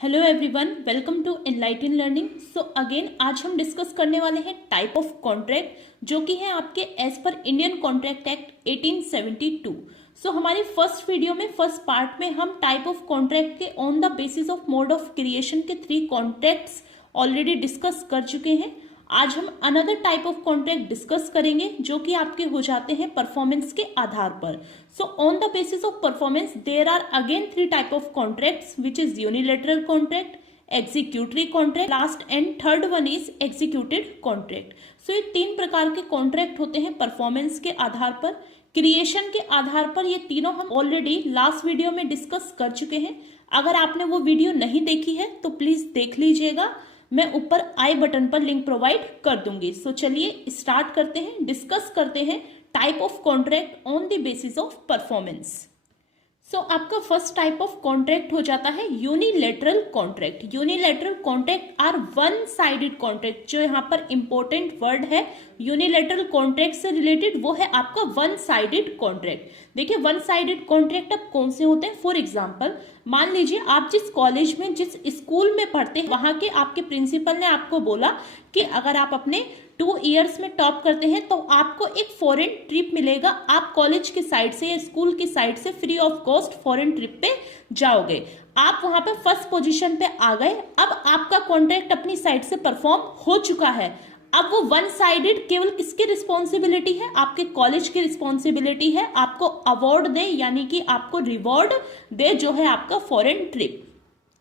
Hello everyone, welcome to enlighten learning. So again आज हम discuss करने वाले हैं टाइप ऑफ कॉन्ट्रैक्ट जो कि है आपके as per Indian contract act 1872। सो हमारी फर्स्ट वीडियो में फर्स्ट पार्ट में हम टाइप ऑफ कॉन्ट्रैक्ट के on the basis of mode of creation के 3 कॉन्ट्रैक्ट्स ऑलरेडी डिस्कस कर चुके हैं। आज हम another type of contract discuss करेंगे जो कि आपके हो जाते हैं परफॉर्मेंस के आधार पर। So on the basis of performance there are again 3 type of contracts which is unilateral contract, executory contract, last and third one is executed contract. So ये 3 प्रकार के कॉन्ट्रैक्ट होते हैं परफॉर्मेंस के आधार पर, क्रिएशन के आधार पर। ये तीनों हम ऑलरेडी लास्ट वीडियो में डिस्कस कर चुके हैं। अगर आपने वो वीडियो नहीं देखी है तो प्लीज देख लीजिएगा, मैं ऊपर आई बटन पर लिंक प्रोवाइड कर दूंगी। सो चलिए स्टार्ट करते हैं, डिस्कस करते हैं type of contract on the basis of performance. So आपका फर्स्ट टाइप ऑफ कॉन्ट्रैक्ट हो जाता है unilateral contract. Unilateral contract are one sided contract. जो यहाँ पर इंपॉर्टेंट वर्ड है यूनिलेटरल कॉन्ट्रैक्ट से रिलेटेड वो है आपका वन साइडेड कॉन्ट्रैक्ट। देखिए वन साइडेड कॉन्ट्रैक्ट अब कौन से होते हैं। फॉर एग्जाम्पल मान लीजिए आप जिस कॉलेज में जिस स्कूल में पढ़ते हैं वहां के आपके प्रिंसिपल ने आपको बोला कि अगर आप अपने 2 इयर्स में टॉप करते हैं तो आपको एक फॉरेन ट्रिप मिलेगा। आप कॉलेज की साइड से या स्कूल की साइड से free of cost foreign trip पे जाओगे। आप वहां पे फर्स्ट पोजीशन पे आ गए। अब आपका कॉन्ट्रैक्ट अपनी साइड से परफॉर्म हो चुका है। अब वो वन साइडेड केवल किसकी रिस्पॉन्सिबिलिटी है? आपके कॉलेज की रिस्पॉन्सिबिलिटी है आपको अवार्ड दे, यानी कि आपको रिवॉर्ड दे जो है आपका फॉरेन ट्रिप।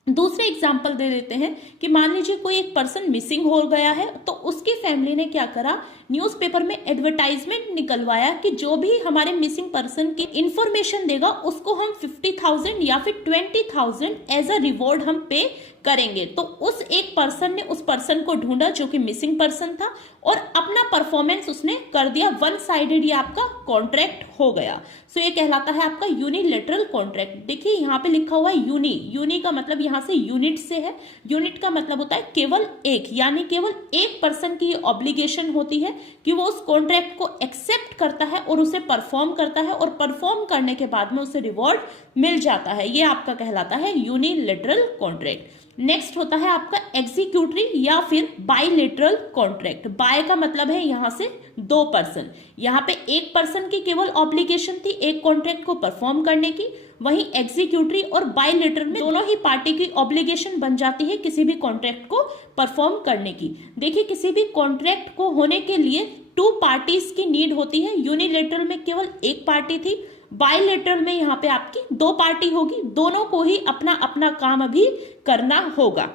दूसरे एग्जाम्पल दे देते हैं कि मान लीजिए कोई एक पर्सन मिसिंग हो गया है तो उसकी फैमिली ने क्या करा, न्यूज़पेपर में एडवर्टाइजमेंट निकलवाया कि जो भी हमारे मिसिंग पर्सन की इंफॉर्मेशन देगा उसको हम 50,000 या फिर 20,000 एज अ रिवॉर्ड हम पे करेंगे। तो उस एक पर्सन ने उस पर्सन को ढूंढा जो कि मिसिंग पर्सन था और अपना परफॉर्मेंस उसने कर दिया। वन साइडेड ये आपका कॉन्ट्रैक्ट हो गया। सो ये कहलाता है आपका यूनिलेटरल कॉन्ट्रैक्ट। देखिए यहाँ पे लिखा हुआ है यूनी। यूनी का मतलब यहाँ से यूनिट से है। यूनिट का मतलब होता है केवल एक, यानी केवल एक पर्सन की ये ऑब्लिगेशन होती है कि वो उस कॉन्ट्रैक्ट को एक्सेप्ट करता है और उसे परफॉर्म करता है और परफॉर्म करने के बाद में उसे रिवॉर्ड मिल जाता है। ये आपका कहलाता है यूनिलेटरल कॉन्ट्रैक्ट। नेक्स्ट होता है आपका एग्जीक्यूटरी या फिर बाइलेटरल कॉन्ट्रैक्ट। बाय का मतलब है यहाँ से 2 पर्सन। यहाँ पे एक पर्सन की केवल ऑब्लिगेशन थी एक कॉन्ट्रैक्ट को परफॉर्म करने की, वहीं एग्जीक्यूटरी और बाइलेटरल में दोनों ही पार्टी की ऑब्लिगेशन बन जाती है किसी भी कॉन्ट्रैक्ट को परफॉर्म करने की। देखिए किसी भी कॉन्ट्रैक्ट को होने के लिए 2 पार्टीज की नीड होती है। यूनिलेटरल में केवल एक पार्टी थी, बाइलेटरल में यहाँ पे आपकी 2 पार्टी होगी। दोनों को ही अपना अपना काम अभी करना होगा।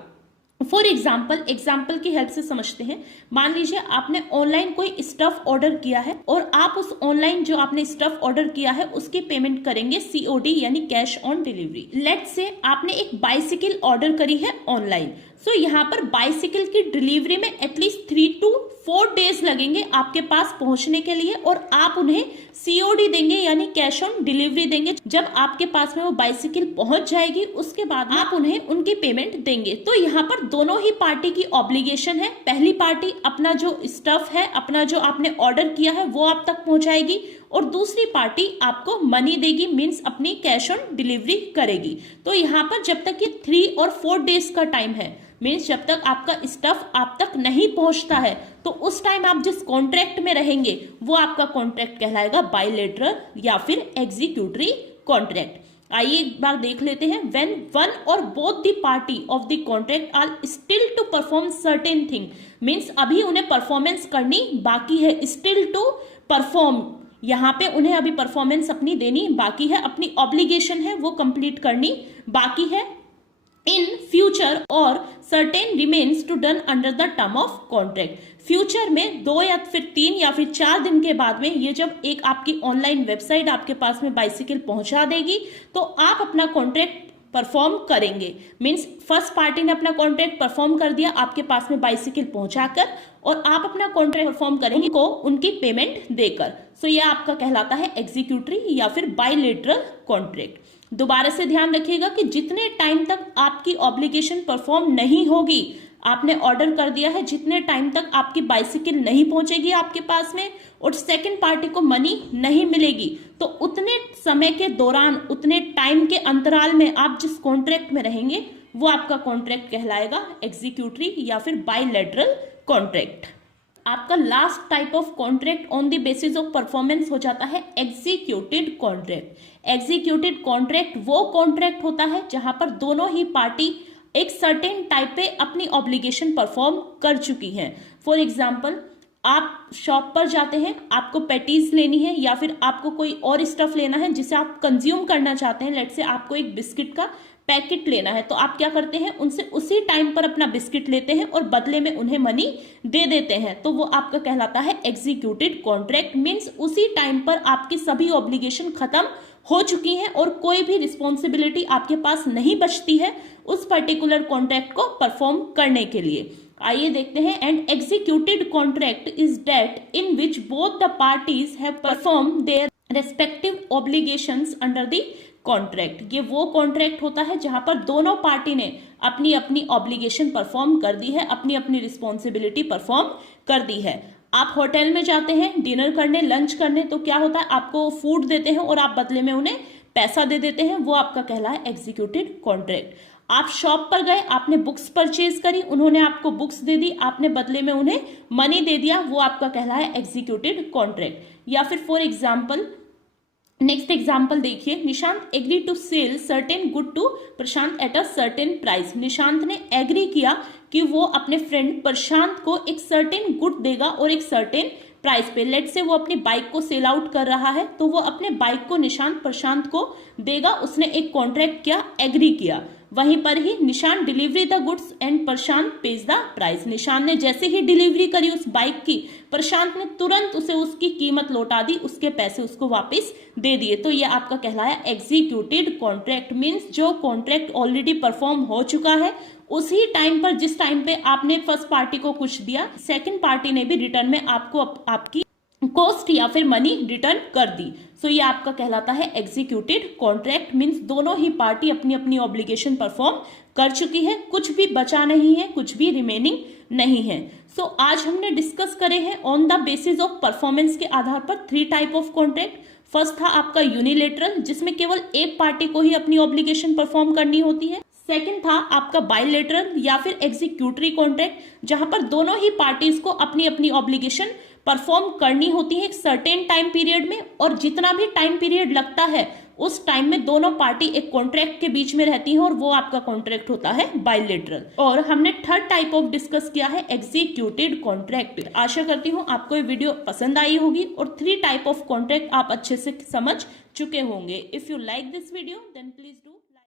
फॉर एग्जाम्पल की हेल्प से समझते हैं। मान लीजिए आपने ऑनलाइन कोई स्टफ ऑर्डर किया है और आप उस ऑनलाइन जो आपने स्टफ ऑर्डर किया है उसकी पेमेंट करेंगे COD यानी cash on delivery. Let's say आपने एक बाइसिकल ऑर्डर करी है ऑनलाइन। सो यहाँ पर बाइसिकल की डिलीवरी में एटलीस्ट 3 to 4 डेज लगेंगे आपके पास पहुंचने के लिए और आप उन्हें COD देंगे यानी कैश ऑन डिलीवरी देंगे। जब आपके पास में वो बाइसिकल पहुंच जाएगी उसके बाद आप उन्हें उनकी पेमेंट देंगे। तो यहाँ पर दोनों ही पार्टी की ऑब्लिगेशन है। पहली पार्टी अपना जो स्टफ है, अपना जो आपने ऑर्डर किया है वो आप तक पहुंचाएगी और दूसरी पार्टी आपको मनी देगी, मीन्स अपनी कैश ऑन डिलीवरी करेगी। तो यहाँ पर जब तक ये 3 और 4 डेज का टाइम है, मीन्स जब तक आपका स्टफ आप तक नहीं पहुंचता है तो उस टाइम आप जिस कॉन्ट्रैक्ट में रहेंगे वो आपका कॉन्ट्रैक्ट कहलाएगा बाइलेटरल या फिर एग्जीक्यूटरी कॉन्ट्रैक्ट। आइए एक बार देख लेते हैं। व्हेन वन और both the party of the contract are still to perform certain thing, means अभी उन्हें परफॉर्मेंस करनी बाकी है। स्टिल टू परफॉर्म, यहाँ पे उन्हें अभी परफॉर्मेंस अपनी देनी बाकी है, अपनी ऑब्लिगेशन है वो कंप्लीट करनी बाकी है। इन फ्यूचर और certain remains to done under the term of contract. Future में 2 या फिर 3 या फिर 4 दिन के बाद में ये जब एक आपकी ऑनलाइन वेबसाइट आपके पास में बाइसिकल पहुंचा देगी तो आप अपना कॉन्ट्रैक्ट परफॉर्म करेंगे। मीन्स फर्स्ट पार्टी ने अपना कॉन्ट्रैक्ट परफॉर्म कर दिया आपके पास में बाइसिकल पहुंचाकर और आप अपना कॉन्ट्रैक्ट परफॉर्म करेंगे को उनकी पेमेंट देकर। सो यह आपका कहलाता है एग्जीक्यूटरी या फिर बाइलेटरल कॉन्ट्रैक्ट। दोबारा से ध्यान रखिएगा कि जितने टाइम तक आपकी ऑब्लिगेशन परफॉर्म नहीं होगी, आपने ऑर्डर कर दिया है, जितने टाइम तक आपकी बाइसिकल नहीं पहुंचेगी आपके पास में और सेकंड पार्टी को मनी नहीं मिलेगी, तो उतने समय के दौरान, उतने टाइम के अंतराल में आप जिस कॉन्ट्रैक्ट में रहेंगे वो आपका कॉन्ट्रैक्ट कहलाएगा एग्जीक्यूटरी या फिर बायलैटरल कॉन्ट्रैक्ट। आपका last type of contract on the basis of performance हो जाता है एग्जीक्यूटेड कॉन्ट्रैक्ट। एग्जीक्यूटेड कॉन्ट्रैक्ट वो कॉन्ट्रैक्ट होता है जहां पर दोनों ही पार्टी एक सर्टेन टाइप पे अपनी ऑब्लिगेशन परफॉर्म कर चुकी हैं। फॉर एग्जाम्पल, आप शॉप पर जाते हैं, आपको पैटीज लेनी है या फिर आपको कोई और स्टफ लेना है जिसे आप कंज्यूम करना चाहते हैं। लेट्स से आपको एक बिस्किट का पैकेट लेना है, तो आप क्या करते हैं, उनसे उसी टाइम पर अपना बिस्किट लेते हैं और बदले में उन्हें मनी दे देते हैं, तो वो आपका कहलाता है एग्जीक्यूटेड कॉन्ट्रैक्ट। मीन्स उसी टाइम पर आपकी सभी ऑब्लिगेशन खत्म हो चुकी हैं और कोई भी रिस्पॉन्सिबिलिटी आपके पास नहीं बचती है उस पर्टिकुलर कॉन्ट्रैक्ट को परफॉर्म करने के लिए। आइए देखते हैं। And executed contract is that in which both the parties have perform their respective obligations under the contract. ये वो कॉन्ट्रैक्ट होता है जहां पर दोनों पार्टी ने अपनी अपनी ऑब्लिगेशन परफॉर्म कर दी है, अपनी अपनी रिस्पॉन्सिबिलिटी परफॉर्म कर दी है। आप होटल में जाते हैं डिनर करने, लंच करने, तो क्या होता है, आपको फूड देते हैं और आप बदले में उन्हें पैसा दे देते हैं, वो आपका कहलाए एग्जीक्यूटेड कॉन्ट्रैक्ट। आप शॉप पर गए, आपने बुक्स परचेज करी, उन्होंने आपको बुक्स दे दी, आपने बदले में उन्हें मनी दे दिया, वो आपका कहलाए एग्जीक्यूटेड कॉन्ट्रैक्ट। या फिर फॉर एग्जाम्पल, नेक्स्ट एग्जाम्पल देखिए, Nishant agree to sell certain good to Prashant at a certain price. Nishant ने एग्री किया कि वो अपने फ्रेंड प्रशांत को एक सर्टेन गुड देगा और एक सर्टेन प्राइस पे। लेट से वो अपनी बाइक को सेल आउट कर रहा है, तो वो अपने बाइक को निशांत प्रशांत को देगा। उसने एक कॉन्ट्रैक्ट किया, एग्री किया। वहीं पर ही Nishant delivery the goods and Prashant pays the price. Nishant ने जैसे ही डिलीवरी करी उस बाइक की, प्रशांत ने तुरंत उसे उसकी कीमत लौटा दी, उसके पैसे उसको वापस दे दिए। तो ये आपका कहलाया एग्जीक्यूटेड कॉन्ट्रैक्ट। मीन्स जो कॉन्ट्रैक्ट ऑलरेडी परफॉर्म हो चुका है, उसी टाइम पर जिस टाइम पे आपने फर्स्ट पार्टी को कुछ दिया, सेकंड पार्टी ने भी रिटर्न में आपको आपकी कॉस्ट या फिर मनी रिटर्न कर दी। सो ये आपका कहलाता है एग्जीक्यूटेड कॉन्ट्रैक्ट। मीन्स दोनों ही पार्टी अपनी अपनी ऑब्लिगेशन परफॉर्म कर चुकी है, कुछ भी बचा नहीं है, कुछ भी रिमेनिंग नहीं है। सो आज हमने डिस्कस करे हैं on the basis of performance के आधार पर 3 टाइप ऑफ कॉन्ट्रैक्ट। फर्स्ट था आपका यूनिलेटरल, जिसमें केवल एक पार्टी को ही अपनी ऑब्लिगेशन परफॉर्म करनी होती है। सेकंड था आपका बायलैटरल या फिर एग्जीक्यूटरी कॉन्ट्रैक्ट, जहां पर दोनों ही पार्टीज को अपनी अपनी ऑब्लिगेशन परफॉर्म करनी होती है एक सर्टेन टाइम पीरियड में, और जितना भी टाइम पीरियड लगता है उस टाइम में दोनों पार्टी एक कॉन्ट्रैक्ट के बीच में रहती है और वो आपका कॉन्ट्रैक्ट होता है बायलैटरल। और हमने थर्ड टाइप ऑफ डिस्कस किया है एग्जीक्यूटेड कॉन्ट्रैक्ट। आशा करती हूँ आपको ये वीडियो पसंद आई होगी और 3 टाइप ऑफ कॉन्ट्रैक्ट आप अच्छे से समझ चुके होंगे। If you like this video then please do